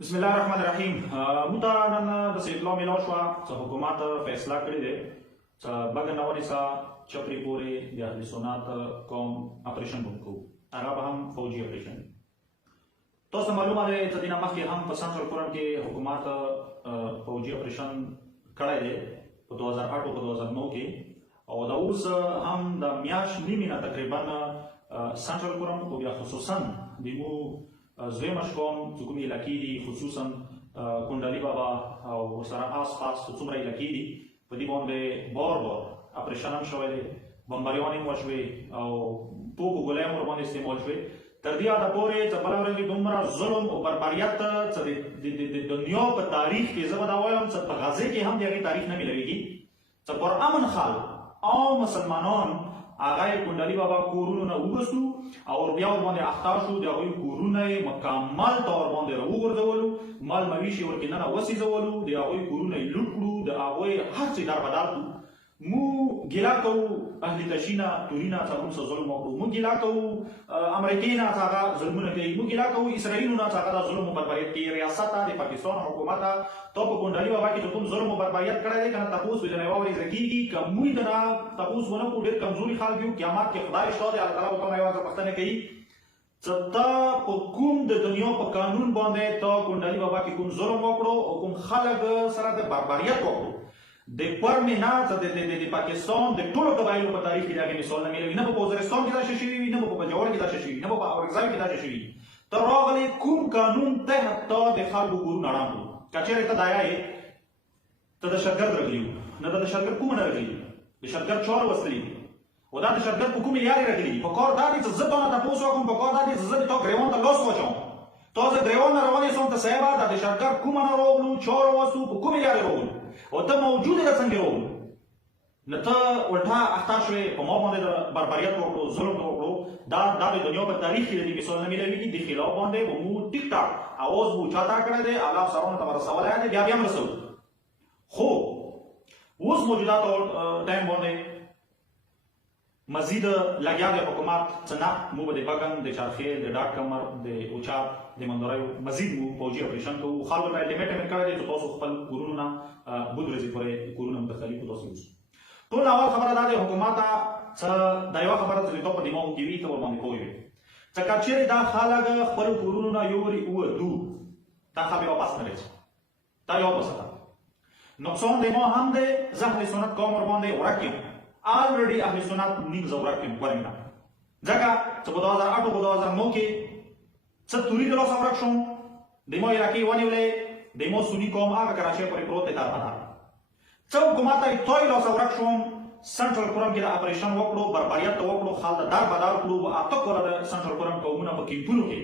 بسم الله الرحمن الرحیم. موږ ته نن داسې اطلاع میلاو شوه چې حکومت فیصله کړې دی چې بګ نونې څخه چپرې پورې د اهل سنت قوم اپریشن وکړو. هغه به هم فوجي اپریشن. تاسو ته معلومه ده چې د دې نه مخکې هم په سنټرل کورن کې حکومت فوجي اپریشن کړی دی په 2008 او په 2009 کې، او دا اوس هم د میاشت نیمې نه تقریبا سنټرل کورن او بیا خصوصا د مو زویمش قوم چې کومې علاقې دي، خصوصا کونډالي بابا او ورسره آس پاس څومره علاقې دي، په دې باندې بار اپریشن هم شوی دی، بمباریانې هم وشوې او توپ او ګولۍ هم ورباندې استعمال شوې. تر دې حده پورې چې بله ورځ دومره ظلم او بربریت چې د دنیا په تاریخ کې زه به دا وایم چې په غزې کې هم د هغې تاریخ نه میلاویږي چې پر امن خال عام مسلمانان هغه یې کونډالي بابا کورونو نه وبستو او بیا ورباندې اخته شو، د هغوی کورونه یې مکمل طور باندې راوغورځولو، مال مویش یې ورکې نه وسېځولو، د هغوی کورونه یې لوټ کړو، د هغوی هر څه دربدر کړو. مو ګیله کوو اهل تشینه تورینه چې موږ څه ظلم وکړو، موږ ګیله کوو امریکې نه چې هغه ظلمونه کوي، موږ ګیله کوو اسرائیلو نه چې هغه دا ظلم او بربریت کوي. ریاست د پاکستان حکومت ته په کونډالي بابا کې چې کوم ظلم او بربریت کړی دی که نه تپوس وجنې واورېزه کېږي، که موږ د نه تپوس ونه کړو ډېر کمزوري خلک یو، قیامت کې خدای شته دی، الله تعالی به تا نه یوازې پوښتنه کوي چې تا په کوم د دنیا په قانون باندې تا کونډالي بابا کې کوم ظلم وکړو او کوم خلک سره د بربریت وکړو. د پرمې نه د پاکستان د ټولو قبایلو په تاریخ کې د هغې مثال نه میلوي، نه په وزیرستان کې دا شی شوي وي، نه په پنجواړ کې دا شی شوي وي، نه په اورګزاوي کې دا شی شوي وي. ته راغلې کوم قانون تحت تا د خلکو کورونه ړنګ کړو. که چېرې ته دا یې ته د شرګرد راغلي وو، نه د شرګرد کومه نه راغلي، د شرګرد چاره وستلي دي او دا د شرګرد په کومې لارې راغلي دي. په کار دا دی چې زه تا نه تپوس وکړم، په کار دا دی چې زه د تا ګریوان ته لاس واچوم، تا زه ګریوان نه روانې سوم ته صاحبه دا د شرګرد کومه نه راغلو، چا راوستو، په کومې لارې راغلو او ته موجود یې څنګه راغلو. نه ته الټا اخته شوې په ما باندې د بربریت وکړو، ظلم وکړو. دا د دنیا په تاریخ کې د دې مثال نه میلاویږي. د خلاف باندې به مو ټیک ټاک اواز مو اوچاته کړی دی، الله افسرانو ته به رسولی دی، بیا هم رسوو. خو اوس موجوده ټایم باندې مزید لګیا دی حکومت چې نه موږ به د بګن، د چارخیل، د ډاک کمر، د اوچاب، د مندوریو مزید مو فوجي اپریشن کوو. خلکو ته الټیمیټ یې کړی دی چې تاسو خپل کورونو نه بود ورځې پورې کورونه متخلي کړو. تاسو اوس ټول اول خبره دا دی حکومت ته چې دا یوه خبره چې د تا په دماغو کې وي ته ورباندې پوه وي چې که چېرې دا خلک خپلو کورونو نه یوورې ووتو دا خبرې واپس نه راځي. دا یوه مسله نقصان د ما هم دی. زه اهل سنت قوم ورباندې ورک یم، آلریډي اهل سنت نیم زه ورک یم ورک نه، ځکه چې په 2008 او په 2009 کې څه توري د لاسه ورک شوم، د ما علاقې ونیولې، د ما سني قوم هغه کراچۍ پورې پروت دی دربدر. څه حکومت ته تای لاسه ورک شوم، سنټرل کورن کې د اپریشن وکړو، بربریت ته وکړو، خلک دربدر کړو. اته کاله د سنټرل کورن قومونه په کیمپونو کې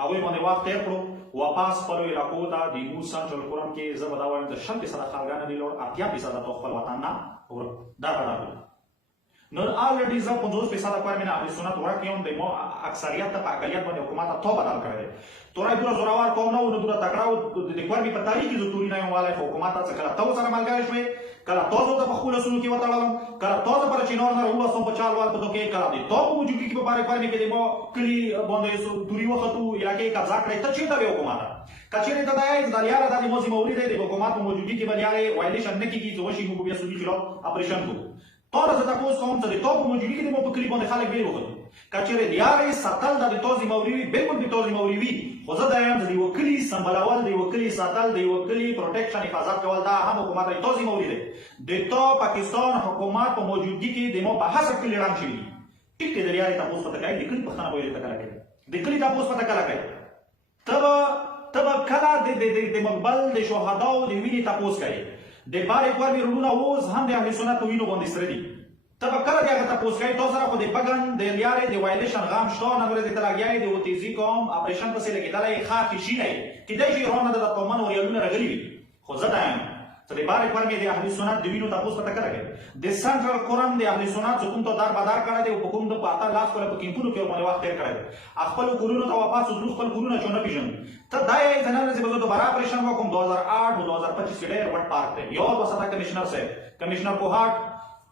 هغوی باندې وخت تېر کړو، واپس خپلو علاقو ته د مو سنټرل کورن کې زه به دا وایم د 100% خلک نه دي لوړ 80% په خپل وطن نه دربدر کړو. نو آلریډي زه 50% پر مینه اهل سنت ورک یم، د ما اکثریت ته په اقلیت باندې حکومت ته تو بدل کړی دی. تورای دومره زورور قوم نه و، نه دومره تکړه و، د کورمې په تاریخ کې زه توري نه یم والی، خو حکومت ته څه کله ته ورسره ملګری شوې، کله تاسو ته په خپلو لاسونو کې وتړلم، کله تاسو پر چینار نه راوباسم په چال وال په تو کې، کله د تا په موجودګي کې په بارې کورمې کې د ما کلي باندې توري وختو، علاقې قبضه کړې. ته چېرته وې حکومت؟ که چېرې ته دا یې چې دا لیاره دا د ما ذمهوري دی، د حکومت په موجودګي کې به لیارې وایلیشن نه کېږي چې وشي موږ بیا سودي خلاف اپریشن کوو. تا نه زه تپوس کوم چې د تا په موجودګي کې د ما په کلي باندې خلک ډېر وختو. که چېرې لیارې ساتل دا د تا ذمهوري وي، بلکل د تا ذمهوري وي، خو زه دا یم چې د یوه کلي سمبالول، د یوه کلي ساتل، د یوه کلي پروټیکشن حفاظت کول دا هم حکومت د تا ذمهوري دی. د تا پاکستان حکومت په موجودګي کې د ما په هڅه کلي ړنګ شوي دي. ټیک دی، د لیارې تپوس پته کوي، د کلي پوښتنه به یې ته کله کوي، د کلي تپوس پته کله کوي. ته به کله د مقبل د شهداو د وینې تپوس کوي. د بارې کورمې وروڼه اوس هم د اهل سنت په وینو باندې سره دي. ته به کله د هغه تپوس کوي. تا سره خو د بګن، د لیارې، د وایلیشن غم شته، نن ورځې ته لګیا یې د اوتیزي قوم اپریشن پسې لګېدلی یې، ښه خېشي نه یې، کیدای شي روانه ده د تومن ریالونه راغلي وي. خو زه دا یم چې د بارې کورمې د اهل سنت د وینو تپوس پته کله کوي. د سنټرل کورن د اهل سنت چې کوم ته دربدر کړی دی او په کوم د په اته لاس کله په کیمپونو کې ورباندې وخت تېر کړی دی، خپلو کورونو ته واپس وتلو، خپل کورونه چې ونه پېژنو. ته دا یې چې نن ورځې به زه دوباره اپریشن وکړم 2008 او 2025 کې ډېر وټ پارک دی. یاد وساته کمیشنر صاحب، کمیشنر کوهاټ،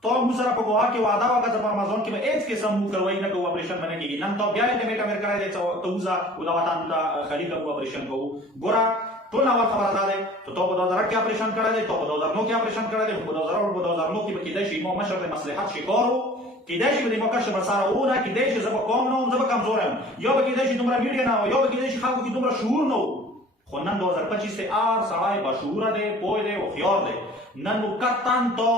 تو مو سره په ګواه کې وعده وکړه په رمضان کې به هیڅ قسم مو کوي نه کوو اپریشن باندې کېږي نن تو بیا الټیمیټ امر کړی دی چې ته وځه او دا وطن ته خلیج کوو اپریشن کوو ګوره ټول اول خبره دا ده ته په 2008 کې اپریشن کړی دی ته په 2009 کې اپریشن کړی دی په 2009 کې به کېدای شي مو مشر د مصلحت شکارو کېدای شي د موقع شبر سره وونه کېدای شي زه به قوم نه وم زه به کمزوری یم یا به کېدای شي دومره میډیا نه یا به کېدای شي خلکو کې دومره شعور نه و خو نن 2025 دی هر سړی باشعوره دی پوه دی هوښیار دی نن نو قطعا تا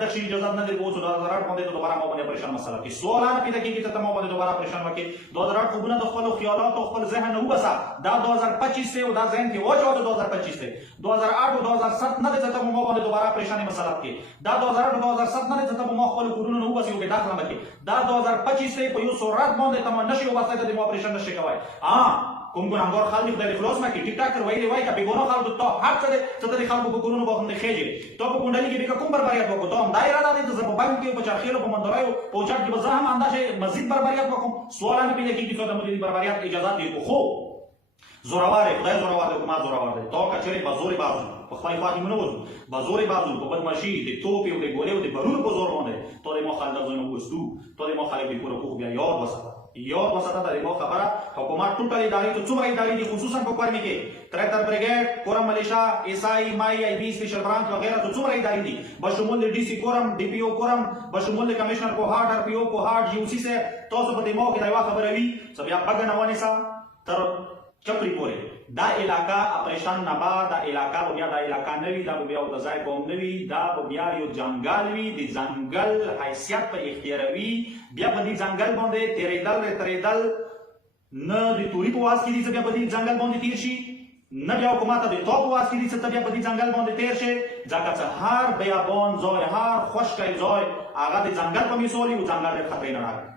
دغه اجازه نه درکوو چې 2008 باندې ته دوباره ما باندې اپریشن مسله کې سوال نه پیدا کېږي چې ته ما باندې دوباره اپریشن وکړې 2008 خوبونه د خپلو خیالاتو او خپل ذهن نه وباسه دا 2025 دی او دا ذهن کې واچوه د 2025 دی 2008 او 2007 نه دی چې ته ما باندې دوباره اپریشن مسله کې دا 2008 او 2007 نه دی چې ته ما خپل کورونه نه وباسي او کې داخله مکې دا 2025 دی په یو سرعت باندې ته ما نشي وباسه ته د اپریشن نشي کوای کوم ګناهګار خلک خدای خلاص مکړي ټیک ټاکر وایي وایي که بېګناه خلکو ته حق څه دی چې ته د خلکو په کورونو باندې خېږې ته په کونډلي کې بېګه کوم بربریت وکړو ته همدا اراده دی چې زه په بانک کې په چرخیلو په مندرایو په اوچت کې به زه هم همداسې مزید بربریت وکړم سوال نه پیدا کېږي چې ته د بربریت اجازه دی خو زورور دی خدای زورور دی حکومت زورور دی تا که چېرې به زورې بازو په خپلې خواهې مو نه وځو به زورې بازو په بدماشي د توپې او د ګولې او د بارودو په زور باندې تا د ما خلک د ځای نه ووستو تا د ما خلک بې کوره پوخ بیا یاد وساته یاد وساته دا د ما خبره حکومت ټوټل ادارې ته څومره ادارې دي خصوصا په کورمي کې تریتر بریګیډ کورم ملیشا ایس آی مای آی بي سپیشل برانچ وغیرہ ته څومره ادارې دي بشمول د ډي سي کورم ډي پی او کورم بشمول د کمشنر کوهاټ ار پی او کوهاټ جی او سی سے تاسو په دې مو کې دا یو خبره وي چې بیا بګ نه ونیسا تر چپری پورې دا علاقہ اپریشن نه بعد دا علاقہ بیا دا علاقہ نه وي دا بیا د ځای قوم نه وي دا بیا یو ځنګل وي د ځنګل حیثیت په اختیاروي بیا په دې ځنګل باندې تېرېدل نه د توري په واس کې دي چې بیا په دې ځنګل باندې تېر شي نه بیا حکومت د تو په واس کې دي چې بیا په دې ځنګل باندې تېر شي ځکه چې هر بیابان ځای هر خشکی ځای هغه د ځنګل په مثال وي او ځنګل ډېر خطرې نه راغلی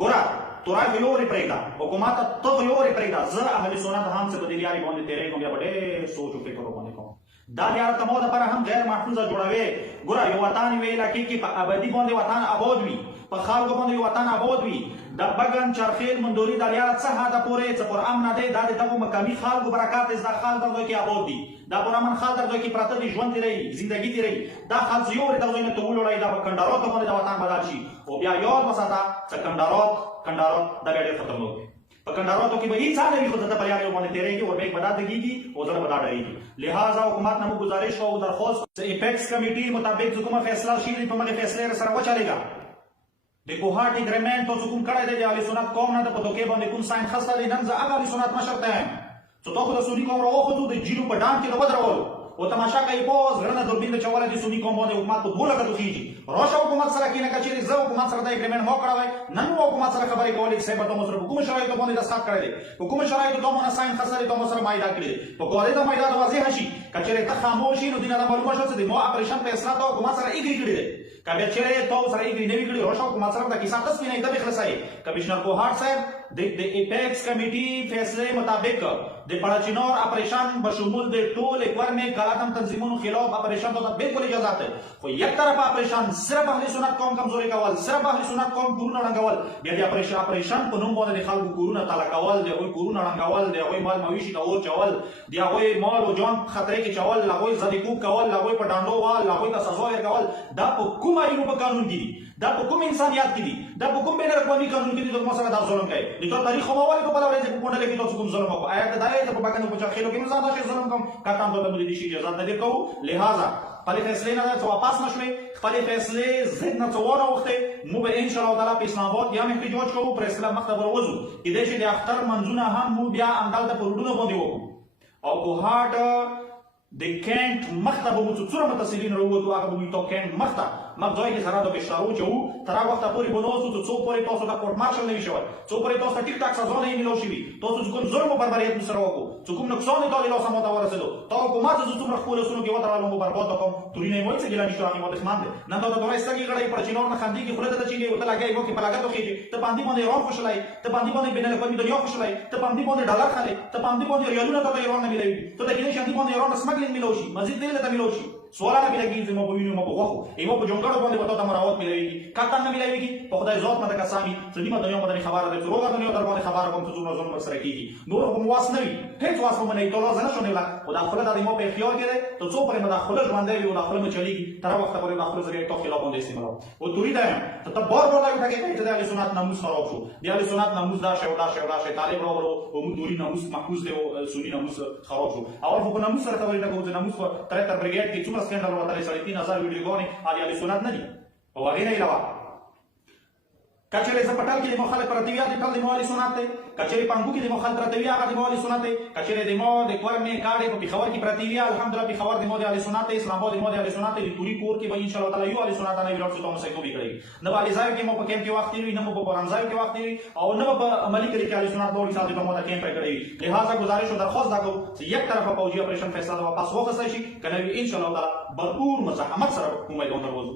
ګوره تورای خو یورې پرېږده حکومت ته خو یورې پرېږده زه اهل سنت هم چې په دې لارې باندې تېرېږم بیا به ډېر سوچ او فکر باندې کوم دا لاره ته مو دپاره هم غیر محفوظه جوړوي ګوره یو وطن یوې علاقې کې په ابدي باندې وطن آباد وي په خلکو باندې وطن آباد وي د بګن چرخیل مندوري دا لاره څه حده پورې چې پر امن دی دا د دغو مقامي خلکو برکات دی چې دا خلک دغه کې آباد دي دا پر امن خلک دغه کې پراته دي ژوند تېروي زندګي تېروي دا خلک یورې دغه ځای نه ته ولاړوي دا په کندهاراتو باندې د وطن بدل شي او بیا یاد وساته چې کندهارات دا بیا ډېر خطرناک دی په کندهاراتو کې به هیڅ نه وي خو ته په لارې باندې تېرېږي او بیګ به دا دګېږي او زړه به دا ډارېږي لہذا حکومت نه مو ګزارش او درخواست اپیکس کمیټي مطابق چې کومه فیصله شي په مغې فیصلې سره وچلېږه د کوهاټ اګریمنټ او چې کوم کړی دی د اهل سنت قوم نه د په دوکې باندې کوم ساین خسته دی نن زه هغه اهل سنت مشر ته یم چې تا خو د سني قوم راوښتو د جینو په ډام کې د ودرولو او تماشا کوي باز غرنه دوربین د چواله د سني قوم باندې حکومت په دوله کتو کېږي راشه حکومت سره کېنه که چېرې زه حکومت سره دا اګریمنټ ما کړی وای نن مو حکومت سره خبرې کولې چې صاحب ته مو سره په کومو شرایطو باندې دستخط کړی دی په کومو شرایطو ته مو نه ساین خسته دی ته مو سره معاهده کړې دی په قاعده د معاهده واضح شي که چېرې ته خاموش یې نو دې نه معلومه شوه چې د مو اپریشن فیصله ته حکومت سره ایګري کړې دی که بیا چېرې ته سره ایګري نه وي کړې راشه حکومت سره د کیسه تاسو نه ایکدم خلاصوي کمشنر کوهاټ صاحب د اپیکس کمیټي فیصلې مطابق د پړاچینور اپریشن بشمول د ټول اکورمي کلاتم تنظیمونو خلاف اپریشن ته بالکل اجازه ده خو یک طرف اپریشن صرف اهل سنت قوم کمزوري کول صرف اهل سنت قوم کورونه رنګول بیا د اپریشن په نوم باندې د خلکو کورونه تالا کول د هغوی کورونه رنګول د هغوی مال مویشي ته اور چول د هغوی مال او جان خطرې کې چول د هغوی زدیکوب کول د هغوی په ډانډو وال د هغوی ته سزا ورکول دا په کوم آیینو په قانون کې دي دا په کوم انسانیت کې دي دا په کوم بین الاقوامي قانون کې دي چې موږ سره دا ظلم کوي د ټول تاریخ مو ولې په بل ورځ په کوټه کې تاسو کوم ظلم وکړو آیا دا دی چې په باندې په چاخېلو کې موږ دا ظلم کوم کاټان ته د دې شي اجازه نه درکو لہذا خپل فیصلې نه ته واپس نشوي خپل فیصلې زید نه څوونه وخت مو به ان شاء الله تعالی په اسلام آباد یا احتجاج کوو پر اسلام مخ ته وروځو کله چې د اختر منځونه هم مو بیا اندال ته پروډونه باندې وکړو او کوهاټ د کینټ مخته به مو څومره متصلین وروته هغه به تو کینټ مخته مګ ځای کې سره د بشارو چې تر هغه وخته پورې بنوسو چې څو پورې تاسو د کورټ مارشل نه وي شوی څو پورې تاسو ټیک ټاک سزا نه ملو شي تاسو کوم ظلم او بربریت سره وکړو چې کوم نقصان یې ټول له سمو ته ورسېدو تا حکومت چې څومره خپل سونو کې وته مو برباد وکم توري نه موي چې ګلانی شو امي مدخمان دي نن دا دوه استګي غړې پر چینور نه خندي کې خلته ته چيږي وته لګي وو کې پلاګه تو خيږي ته باندې باندې روان خوشلای ته باندې باندې بین الاقوامي دنیا خوشلای ته باندې باندې ډالر خاله ته باندې باندې ریالونه ته ایران نه ملوي ته د دې شاندي باندې ایران سمګلینګ ملو شي مزید دې له ملو شي سوالات ملګری زمو په وینو مو په وخو ایمو په جونګړو باندې وته تمراوت ملوي کاته نه ملوي په خدای ذات مده کسامي سلیمه د یو مدني خبره ده روغه د یو در باندې خبره کوم ته زونه زونه سره کیږي نور کوم واس نه وي هیڅ واس مو نه تولا زنه شونه لا خدا خپل د ایمو په اختیار کې ده ته څو پر مداخله ژوندې وي مداخله مچليږي تر وخت پورې مداخله زګي ټوکی لا باندې استعمالو او دوی ده ته بار بار لا ټکي ته د اهل سنت ناموس خراب شو د اهل سنت ناموس دا شی طالب راوړو او موږ دوی ناموس محفوظ دی او سنی ناموس خراب شو اول په ناموس سره خبرې نه کوو د ناموس په تر بریګیډ کې څومره سکندل ورته 3000 ویډیوګانې اهل سنت نه دي او هغه نه علاوه کچره ز پټل کې د مخالف پرتیویا د ټل د مولوی سنت ته کچره پنګو کې د مخالف پرتیویا هغه د مولوی سنت ته کچره د مو د کورمه کاړې په پیښور کې پرتیویا الحمدلله پیښور د مو د اهل سنت ته اسلام آباد د مو د اهل سنت ته د پوری کور کې به ان شاء الله تعالی یو اهل سنت نه ویلو څه مو سګو وکړي نه باندې ځای کې مو په کېم کې وخت دی نه مو په رمضان کې وخت دی او نه په عملی کې کې اهل سنت مولوی صاحب په مو د کېم کړی لہذا گزارش او درخواست دا کوم چې یک طرفه فوجي اپریشن فیصله واپس وغوښتل شي کنه ان شاء الله تعالی بھرپور مزاحمت سره کومه دوه روز